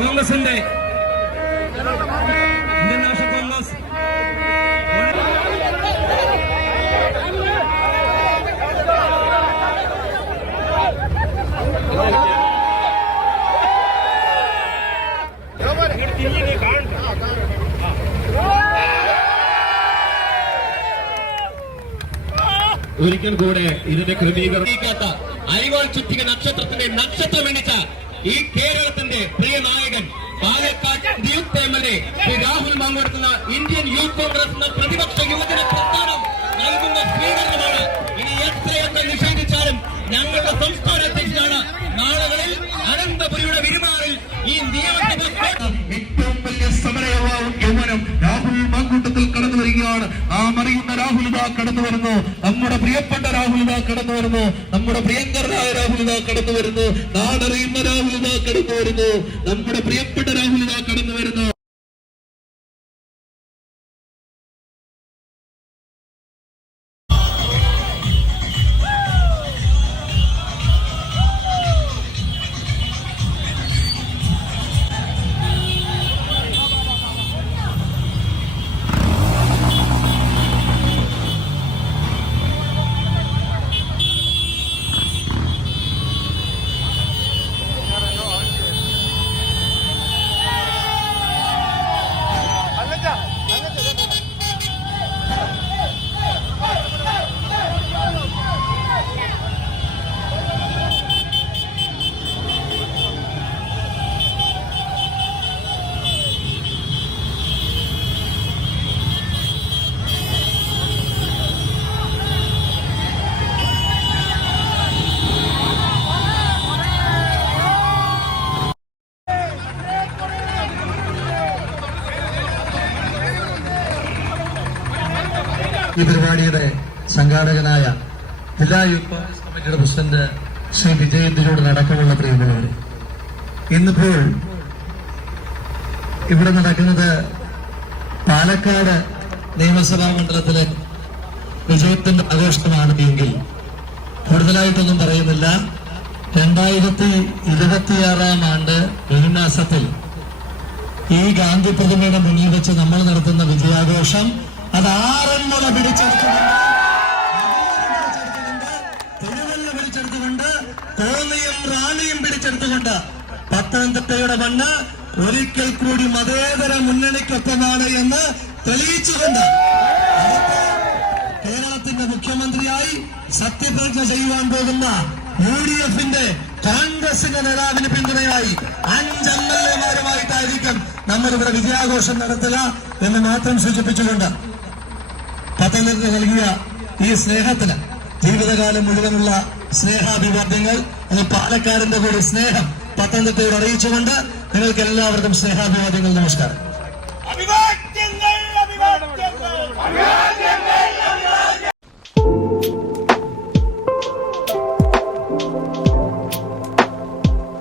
കോൺഗ്രസിന്റെ Indian national Congress. ഒരിക്കൽ കൂടെ ഇതിന്റെ ക്രമീകരണം. ഐവാൾ ചുറ്റിക നക്ഷത്രത്തിന്റെ നക്ഷത്രം എണിച്ച ഈ കേരളത്തിന്റെ പ്രിയ നായകൻ Palakkad youth M L A Shri Rahul മാങ്കോടുക്കുന്ന Indian Youth Congress എന്ന പ്രതിപക്ഷ യുവജന പ്രസ്ഥാനം നൽകുന്ന സ്വീകരണമാണ്. ഇനി എത്രയൊക്കെ നിഷേധിച്ചാലും ഞങ്ങളുടെ സംസ്ഥാന അധ്യക്ഷനാണ് നാളുകളിൽ അനന്തപുരിയുടെ വിരുമാറിൽ ഈ നിയമസഭ പ്രിയപ്പെട്ട രാഹുൽ ഇതാ കടന്നു വരുന്നു. നമ്മുടെ പ്രിയങ്കരനായ രാഹുൽ ഇതാ കടന്നു വരുന്നു. നാടറിയുന്ന രാഹുൽ ഇതാ കടന്നു വരുന്നു. നമ്മുടെ പ്രിയപ്പെട്ട രാഹുൽ ഇതാ കടന്നു വരുന്നു. ഈ പരിപാടിയുടെ സംഘാടകനായ ജില്ലാ യൂത്ത് കോൺഗ്രസ് കമ്മിറ്റിയുടെ പ്രസിഡന്റ് ശ്രീ വിജയന്തിനോട് അടക്കമുള്ള പ്രിയമുള്ളവർ ഇന്നിപ്പോൾ ഇവിടെ നടക്കുന്നത് പാലക്കാട് നിയമസഭാ മണ്ഡലത്തിലെ വിജയത്തിന്റെ ആഘോഷമാണ് എങ്കിൽ കൂടുതലായിട്ടൊന്നും പറയുന്നില്ല. രണ്ടായിരത്തി ഇരുപത്തിയാറാം ആണ്ട് മാസത്തിൽ ഈ ഗാന്ധി പ്രതിമയുടെ മുന്നിൽ വെച്ച് നമ്മൾ നടത്തുന്ന വിജയാഘോഷം അത് ആറന്മുള പിടിച്ചെടുത്തുകൊണ്ട് തിരുവല്ല പിടിച്ചെടുത്തുകൊണ്ട് കോന്നിയും റാണിയും പിടിച്ചെടുത്തുകൊണ്ട് പത്തനംതിട്ടയുടെ മണ്ണ് ഒരിക്കൽ കൂടി മതേതര മുന്നണിക്കൊപ്പമാണ് എന്ന് തെളിയിച്ചുകൊണ്ട് കേരളത്തിന്റെ മുഖ്യമന്ത്രിയായി സത്യപ്രതിജ്ഞ ചെയ്യുവാൻ പോകുന്ന യു ഡി എഫിന്റെ കോൺഗ്രസിന്റെ നേതാവിന് പിന്തുണയായി അഞ്ച് എം എൽ എമാരുമായിട്ടായിരിക്കും നമ്മളിവിടെ വിജയാഘോഷം നടത്തുക എന്ന് മാത്രം സൂചിപ്പിച്ചുകൊണ്ട് പത്തനംതിട്ട നൽകിയ ഈ സ്നേഹത്തിന് ജീവിതകാലം മുഴുവനുള്ള സ്നേഹാഭിവാദ്യങ്ങൾ അത് പാലക്കാടിന്റെ കൂടെ സ്നേഹം പത്തനംതിട്ടയോട് അറിയിച്ചുകൊണ്ട് നിങ്ങൾക്ക് എല്ലാവർക്കും സ്നേഹാഭിവാദ്യങ്ങൾ. നമസ്കാരം.